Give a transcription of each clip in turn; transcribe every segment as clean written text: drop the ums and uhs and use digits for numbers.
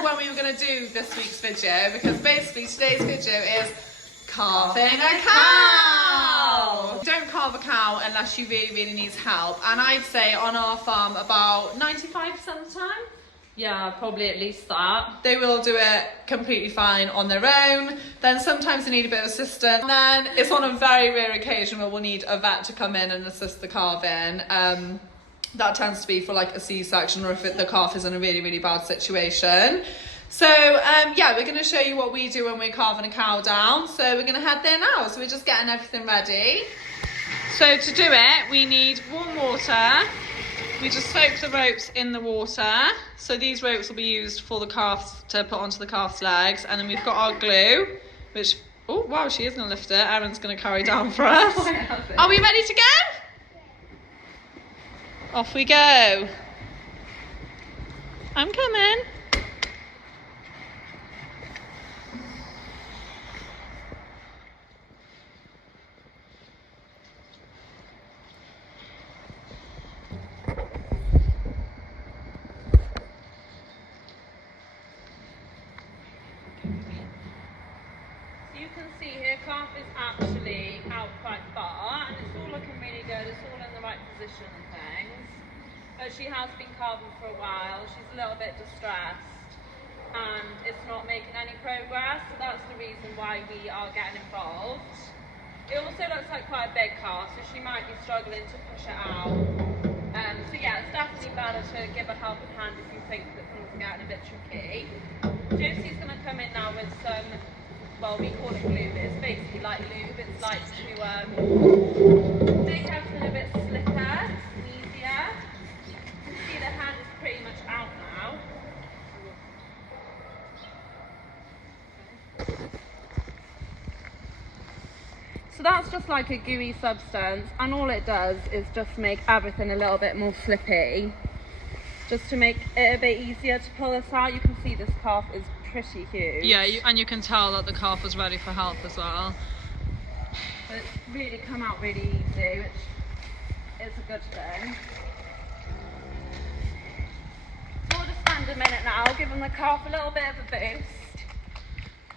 sure when we were going to do this week's video, because basically today's video is carving a cow. Don't carve a cow unless you really needs help, and I'd say on our farm about 95% of the time, yeah, probably at least that. they will do it completely fine on their own. Then sometimes they need a bit of assistance. And then it's on a very rare occasion where we'll need a vet to come in and assist the calving. That tends to be for like a C-section, or if the calf is in a really bad situation. So yeah, we're going to show you what we do when we're carving a cow down. So we're going to head there now. So we're just getting everything ready. So to do it, we need warm water. We just soak the ropes in the water. So these ropes will be used for the calves to put onto the calf's legs. And then we've got our glue, which, oh wow, she is going to lift it. Erin's going to carry down for us. Are we ready to go? Off we go. I'm coming. You can see here, calf is actually out quite far, and it's all looking really good. It's all in the right position and things. But she has been calving for a while. She's a little bit distressed, and it's not making any progress. So that's the reason why we are getting involved. It also looks like quite a big calf, so she might be struggling to push it out. So yeah, it's definitely better to give a helping hand if you think that things are getting a bit tricky. Josie's going to come in now with some, well, we call it glue, but it's basically like lube. It's like to make everything a bit slicker and easier. You can see the hand is pretty much out now. So that's just like a gooey substance, and all it does is just make everything a little bit more slippy. Just to make it a bit easier to pull this out. You can see this calf is pretty huge. Yeah, and you can tell that the calf was ready for help as well. But it's really come out really easy, which is a good thing. So we'll just spend a minute now giving the calf a little bit of a boost.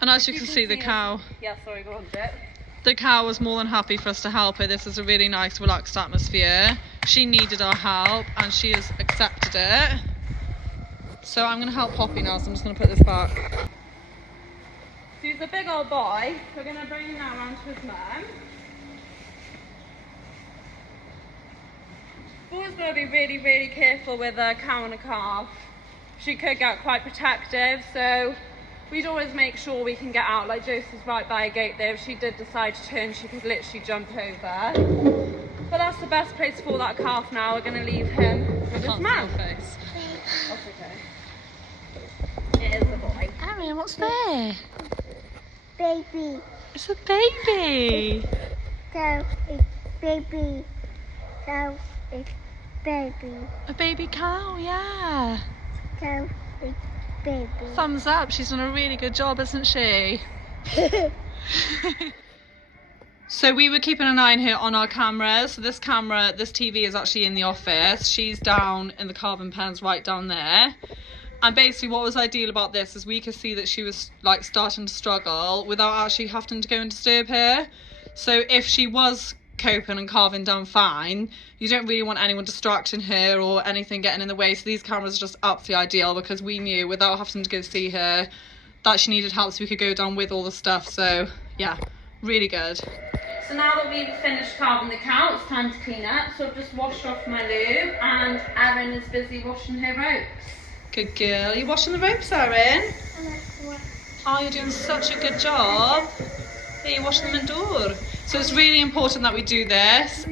And as you can see the cow... Yeah, sorry, go on, Dip. The cow was more than happy for us to help her. This is a really nice, relaxed atmosphere. She needed our help, and she has accepted it. So I'm going to help Poppy now, so I'm just going to put this back. So he's a big old boy. We're going to bring him now around to his mum. Always got to be really careful with a cow and a calf. She could get quite protective, so we'd always make sure we can get out. Like Josie's right by a gate there. If she did decide to turn, she could literally jump over. But that's the best place for that calf now. We're going to leave him with his mum. That's okay. It is a boy. Erin, what's there? Baby. It's a baby. So it's baby. So it's baby. A baby cow, yeah. So it's baby. Thumbs up. She's done a really good job, isn't she? So we were keeping an eye in here on our cameras. So this TV is actually in the office. She's down in the calving pens right down there. And basically what was ideal about this is we could see that she was like starting to struggle without actually having to go and disturb her. So if she was coping and calving down fine, you don't really want anyone distracting her or anything getting in the way. So these cameras are just absolutely ideal, because we knew without having to go see her that she needed help, so we could go down with all the stuff. So yeah, really good. So now that we've finished carving the cow, it's time to clean up. So I've just washed off my lube, and Erin is busy washing her ropes. Good girl. Are you washing the ropes, Erin? Oh, you're doing such a good job. Yeah, you're washing them indoor. So it's really important that we do this.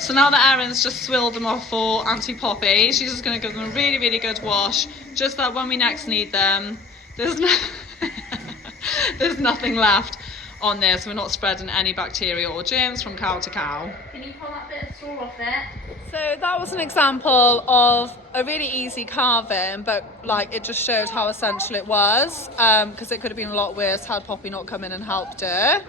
So now that Erin's just swilled them off for Auntie Poppy, she's just going to give them a really good wash, just that when we next need them, there's nothing left on there, so we're not spreading any bacteria or germs from cow to cow. Can you pull that bit of straw off it? So that was an example of a really easy carving, but like it just showed how essential it was, because it could have been a lot worse had Poppy not come in and helped her.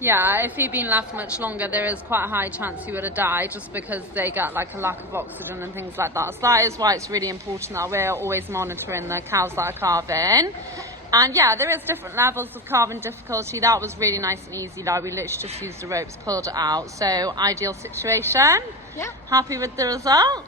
Yeah, if he'd been left much longer, there is quite a high chance he would have died just because they get like a lack of oxygen and things like that. So that is why it's really important that we're always monitoring the cows that are calving. And yeah, there is different levels of calving difficulty. That was really nice and easy. Like we literally just used the ropes, pulled it out. So ideal situation. Yeah. Happy with the result.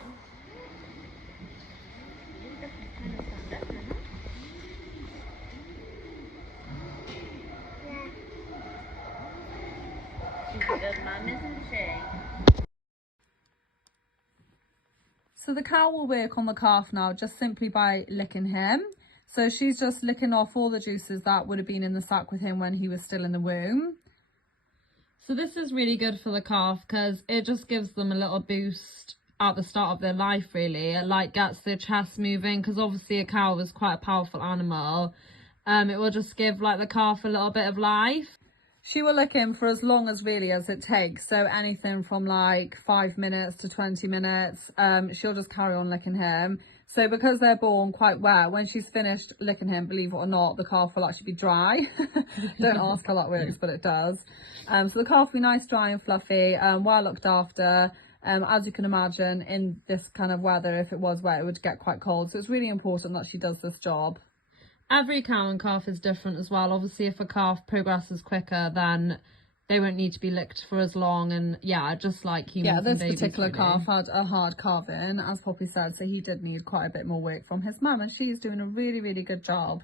So the cow will work on the calf now just simply by licking him. So she's just licking off all the juices that would have been in the sack with him when he was still in the womb. So this is really good for the calf because it just gives them a little boost at the start of their life, really. It like gets their chest moving because obviously a cow is quite a powerful animal. It will just give like the calf a little bit of life. She will lick him for as long as really as it takes. So anything from like 5 minutes to 20 minutes. She'll just carry on licking him. So because they're born quite wet, when she's finished licking him, believe it or not, the calf will actually be dry. Don't ask how that works, but it does. So the calf will be nice, dry and fluffy, well looked after. As you can imagine, in this kind of weather, if it was wet, it would get quite cold. So it's really important that she does this job. Every cow and calf is different as well. Obviously, if a calf progresses quicker, then they won't need to be licked for as long. And yeah, just like humans. Yeah, this particular calf had a hard calving, as Poppy said, so he did need quite a bit more work from his mum, and she's doing a really, really good job.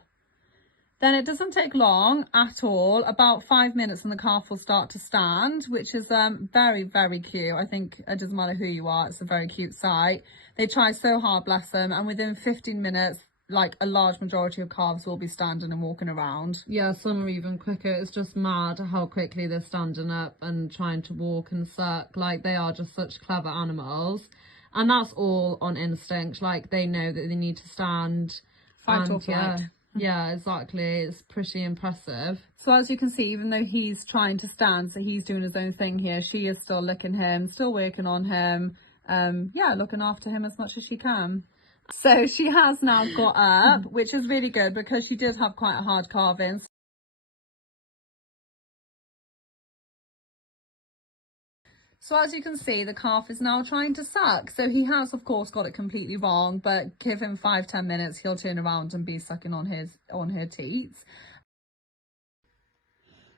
Then it doesn't take long at all, about 5 minutes, and the calf will start to stand, which is very, very cute. I think it doesn't matter who you are, it's a very cute sight. They try so hard, bless them, and within 15 minutes, like a large majority of calves will be standing and walking around. Yeah, some are even quicker. It's just mad how quickly they're standing up and trying to walk and suck. Like, they are just such clever animals. And that's all on instinct. Like, they know that they need to stand. Fight or flight. Yeah, exactly. It's pretty impressive. So as you can see, even though he's trying to stand, so he's doing his own thing here, she is still licking him, still working on him. Yeah, looking after him as much as she can. So she has now got up, which is really good because she did have quite a hard calving. So as you can see, the calf is now trying to suck. So he has, of course, got it completely wrong, but give him 5-10 minutes, he'll turn around and be sucking on her teats.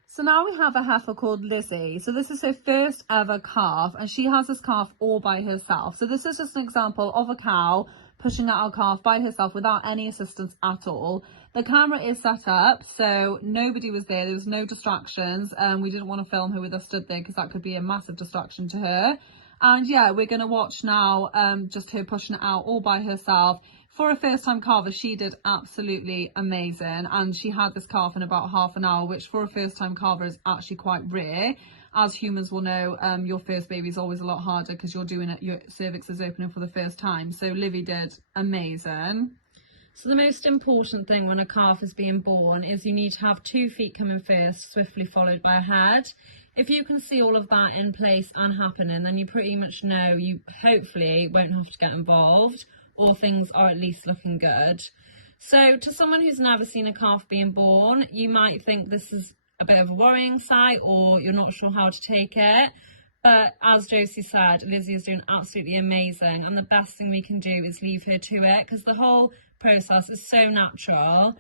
So now we have a heifer called Lizzie. So this is her first ever calf, and she has this calf all by herself. So this is just an example of a cow pushing out our calf by herself without any assistance at all. The camera is set up, so nobody was there. There was no distractions. We didn't want to film her with us stood there because that could be a massive distraction to her. And yeah, we're going to watch now just her pushing it out all by herself. For a first time calver, she did absolutely amazing, and she had this calf in about half an hour, which for a first time calver is actually quite rare. As humans will know, your first baby is always a lot harder because you're doing it, your cervix is opening for the first time. So Livy did amazing. So the most important thing when a calf is being born is you need to have 2 feet coming first, swiftly followed by a head. If you can see all of that in place and happening, then you pretty much know you hopefully won't have to get involved, or things are at least looking good. So to someone who's never seen a calf being born, you might think this is a bit of a worrying sight, or you're not sure how to take it. But as Josie said, Lizzie is doing absolutely amazing, and the best thing we can do is leave her to it because the whole process is so natural.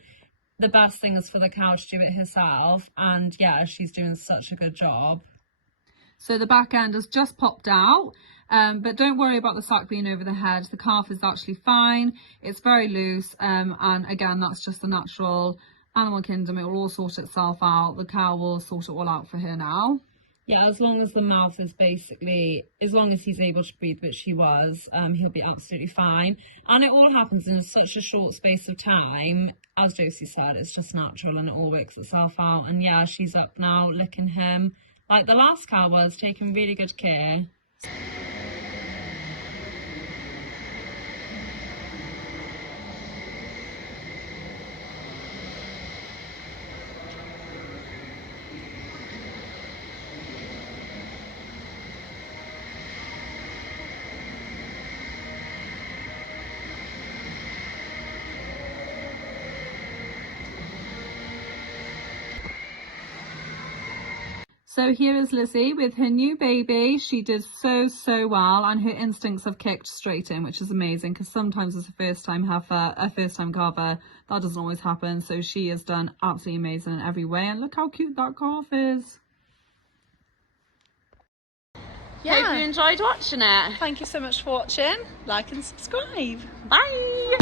The best thing is for the cow to do it herself, and yeah, she's doing such a good job. So the back end has just popped out, but don't worry about the sack being over the head. The calf is actually fine. It's very loose, and again, that's just the natural animal kingdom. It will all sort itself out. The cow will sort it all out for her now. Yeah, as long as the mouth is basically, as long as he's able to breathe, which he was, he'll be absolutely fine. And it all happens in such a short space of time. As Josie said, it's just natural and it all works itself out. And yeah, she's up now licking him like the last cow was, taking really good care. So here is Lizzie with her new baby. She did so well, and her instincts have kicked straight in, which is amazing, because sometimes as a first time calver, that doesn't always happen. So she has done absolutely amazing in every way, and look how cute that calf is. Hope you enjoyed watching it. Thank you so much for watching. Like and subscribe. Bye.